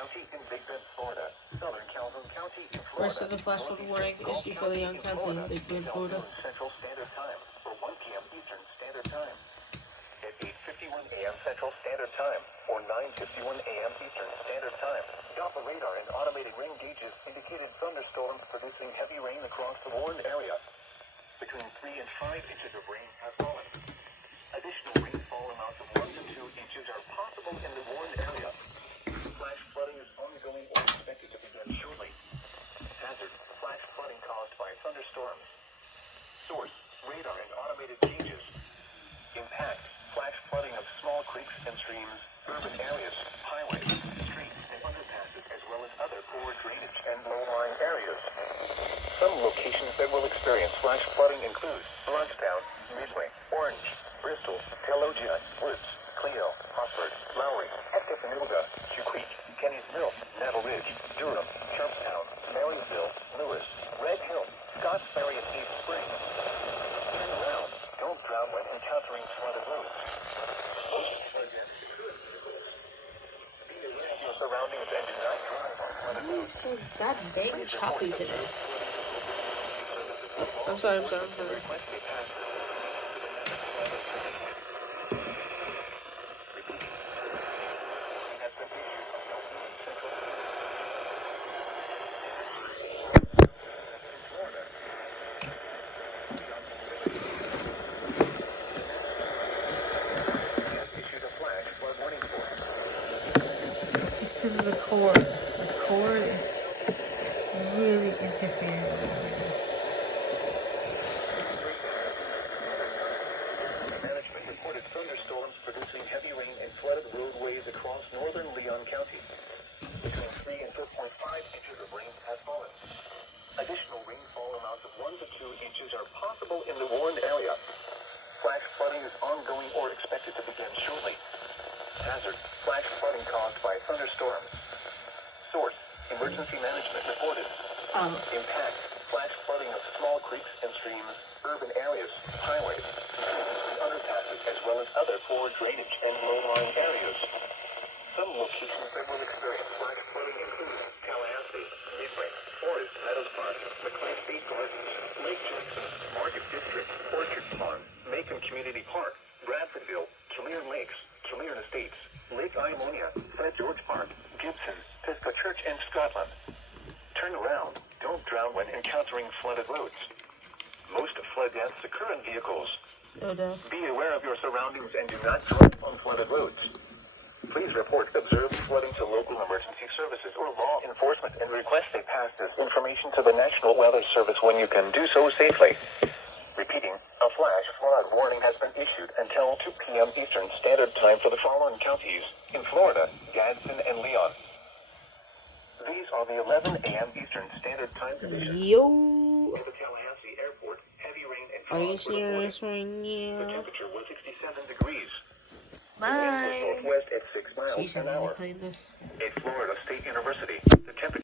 County in Big Bend, Florida. Southern Calhoun County in Florida. Rest of the flash flood warning issued for Leon County in Big Bend, Florida. Central Standard Time for 1 p.m. Eastern Standard Time. At 8:51 a.m. Central Standard Time or 9:51 a.m. Eastern Standard Time, Doppler radar and automated rain gauges indicated thunderstorms producing heavy rain across the warned area. Between 3 and 5 inches of rain have fallen. Additional rainfall amounts of 1 to 2 inches are possible in the warned area. Flash flooding is ongoing or expected to begin shortly. Hazard: flash flooding caused by thunderstorms. Source: radar and automated gauges. Impact: flash flooding of small creeks and streams, urban areas, highways, streets, and underpasses, as well as other poor drainage and low-lying areas. Some locations that will experience flash flooding include Blountstown, Midway, Orange, Bristol, Pelogia, Woods, Clio, Hosford, Lowry, Escapinilga, Huqueak, Kenny's Mill, Nettle Ridge, Durham, Sharpstown, Marysville, Lewis, Red Hill, Scotts Ferry, and East Springs. Turn around. Don't drown when encountering flooded roads. Most flood deaths could be close. Be aware of your surroundings and do not drive on flooded roads. It's so goddamn choppy today. I'm sorry. It's because of the cord. The cord is really interfering with everything. Management reported thunderstorms producing heavy rain and flooded roadways across northern Leon County. Between 3 and 4.5 inches of rain has fallen. Additional rainfall amounts of 1 to 2 inches are possible in the warned area. Flash flooding is ongoing or expected to begin shortly. Hazard: flash flooding caused by thunderstorms. Source: emergency management reported. Impact: flash flooding of small creeks and streams, urban areas, highways, underpasses, as well as other poor drainage and low-lying areas. Some locations that will experience flash flooding include Tallahassee, Midway, Forest Meadows Park, McLean State Gardens, Lake Jackson, Market District, Orchard Pond, Macon Community Park, Bradfordville, Killeen Lakes, Killeen Estates, Lake Imonia, St. George Park, Gibson, Pisgah Church, and Scotland. Turn around. Don't drown when encountering flooded roads. Most flood deaths occur in vehicles. Be aware of your surroundings and do not drive on flooded roads. Please report observed flooding to local emergency services or law enforcement and request they pass this information to the National Weather Service when you can do so safely. Repeating, a flash flood warning has been issued until 2 p.m. Eastern Standard Time for the following counties in Florida: Gadsden and Leon. These are the 11 a.m. Eastern Standard Time conditions. Yo! At the Tallahassee Airport, heavy rain and Are you fog were reported. serious right The now? temperature was 67 degrees. Bye! Northwest at 6 miles She's an having hour. to clean this. At Florida State University, the temperature